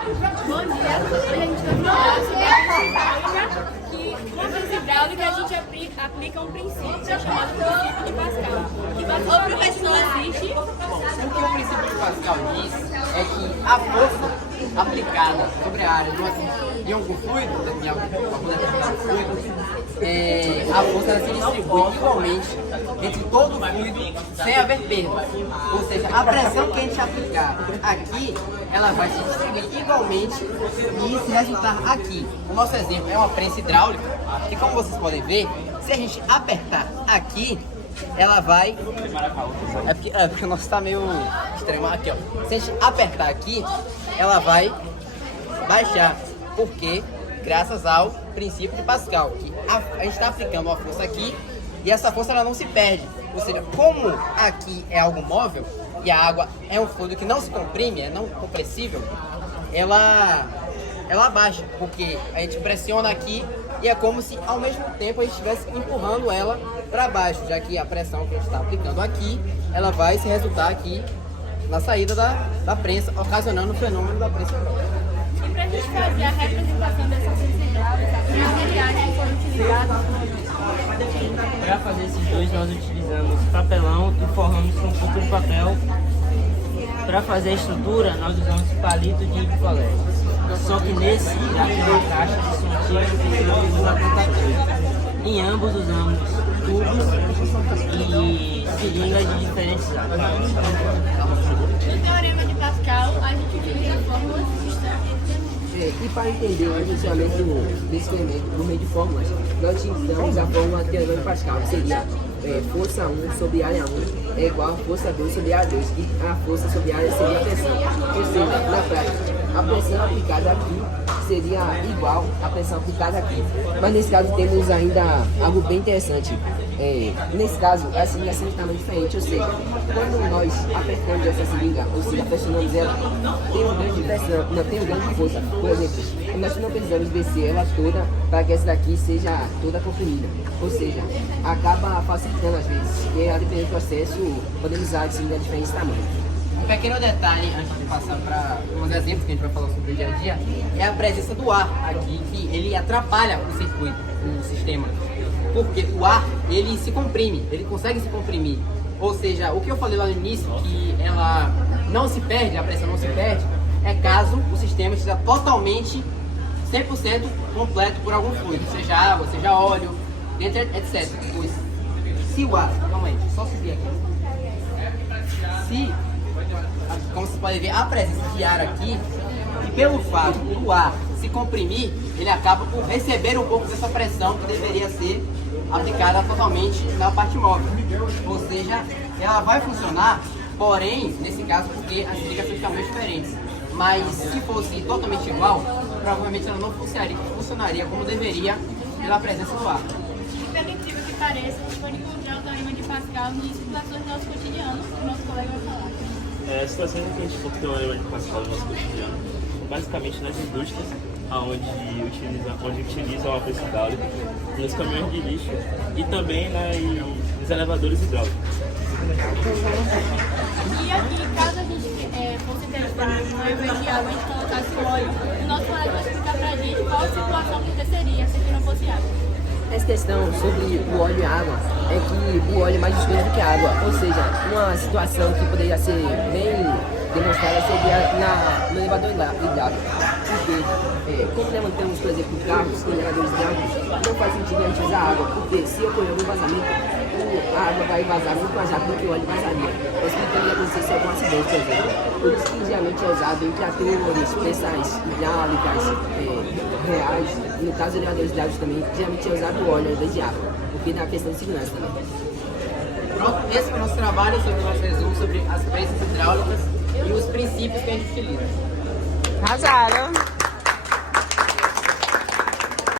Bom dia, hoje a gente vai falar sobre a prensa hidráulica, que com a prensa hidráulica a gente aplica um princípio chamado princípio de Pascal, que basicamente consiste... Bom, o que o princípio de Pascal diz é que a força aplicada sobre a área de algum fluido, de algum determinado fluido, a força ela se distribui igualmente entre todo o fluido sem haver perda. Ou seja, a pressão que a gente aplicar aqui, ela vai se distribuir igualmente e se resultar aqui. O nosso exemplo é uma prensa hidráulica e, como vocês podem ver, se a gente apertar aqui, ela vai... É porque o nosso está meio estranho. Aqui, ó. Se a gente apertar aqui, ela vai baixar. Porque, graças ao princípio de Pascal, que a gente está aplicando uma força aqui e essa força ela não se perde. Ou seja, como aqui é algo móvel e a água é um fluido que não se comprime, é não compressível, ela baixa, porque a gente pressiona aqui e é como se ao mesmo tempo a gente estivesse empurrando ela para baixo, já que a pressão que a gente está aplicando aqui, ela vai se resultar aqui na saída da prensa, ocasionando o fenômeno da prensa hidráulica. E para a gente fazer a representação dessa prensa hidráulica, os materiais que foram utilizados... Para fazer esses dois, nós utilizamos papelão e forramos com ponto de papel. Para fazer a estrutura, nós usamos palito de picolé. Só que nesse, aqui na caixa de som antigo, utilizamos apontadores. Em ambos usamos tubos e seringas de diferentes áreas. No teorema de Pascal, a gente utiliza fórmulas sistemáticas. E para entender o funcionamento desse experimento por meio de fórmulas, nós utilizamos a fórmula do teorema de Pascal, que seria força 1 sobre área 1 é igual a força 2 sobre área 2, e a força sobre área seria a pressão. Ou seja, na prática, a pressão aplicada aqui seria igual à pressão aplicada aqui. Mas nesse caso temos ainda algo bem interessante. Nesse caso, a seringa é tamanho diferente, ou seja, quando nós apertamos essa seringa, ou seja, pressionamos ela, tem um grande pressão, não tem um grande força. Por exemplo, nós não precisamos descer ela toda para que essa daqui seja toda comprimida. Ou seja, acaba facilitando às vezes, e a depender do processo, podemos usar de seringa de diferentes tamanhos. Um pequeno detalhe, antes de passar para uns exemplos que a gente vai falar sobre o dia a dia, é a presença do ar aqui, que ele atrapalha o circuito, o sistema. Porque o ar, ele se comprime, ele consegue se comprimir. Ou seja, o que eu falei lá no início, que ela não se perde, a pressão não se perde, é caso o sistema esteja totalmente, 100% completo por algum fluido, seja água, seja óleo, etc. Pois, se o ar, calma aí, só subir aqui. Se, como vocês podem ver, a presença de ar aqui, e pelo fato do ar se comprimir, ele acaba por receber um pouco dessa pressão que deveria ser aplicada totalmente na parte móvel. Ou seja, ela vai funcionar, porém, nesse caso, porque as ligas são totalmente diferentes. Mas se fosse totalmente igual, provavelmente ela não funcionaria como deveria pela presença do ar. Pelo incrível que pareça, a gente pode encontrar o teorema de Pascal em situações do nosso cotidiano, que o nosso colega vai falar. As situações em que a gente for ter o teorema de Pascal no nosso cotidiano, basicamente nas indústrias, onde utilizam a prensa hidráulica, nos caminhões de lixo e também nos elevadores hidráulicos. E aqui, caso a gente fosse ter experimento, ao invés de água, a gente colocasse óleo, o nosso colega vai explicar pra gente qual a situação que aconteceria se aqui não fosse água. Essa questão sobre o óleo e a água é que o óleo é mais viscoso do que a água, ou seja, uma situação que poderia ser bem demonstrada seria no elevador hidráulico. Porque, como levantamos, por exemplo, carros com elevadores hidráulicos, não faz sentido a gente usar água, porque se ocorrer algum vazamento, a água vai vazar muito mais rápido do que o óleo vazaria. Isso poderia acontecer se algum acidente, por exemplo. Por isso que geralmente é usado em tratores, pressões hidráulicas, reais, e no caso de elevadores hidráulicos também, geralmente é usado o óleo ao invés de água, porque dá questão de segurança também. Pronto, esse foi o nosso trabalho sobre o nosso resumo sobre as prensas hidráulicas e os princípios que a gente utiliza. Arrasaram!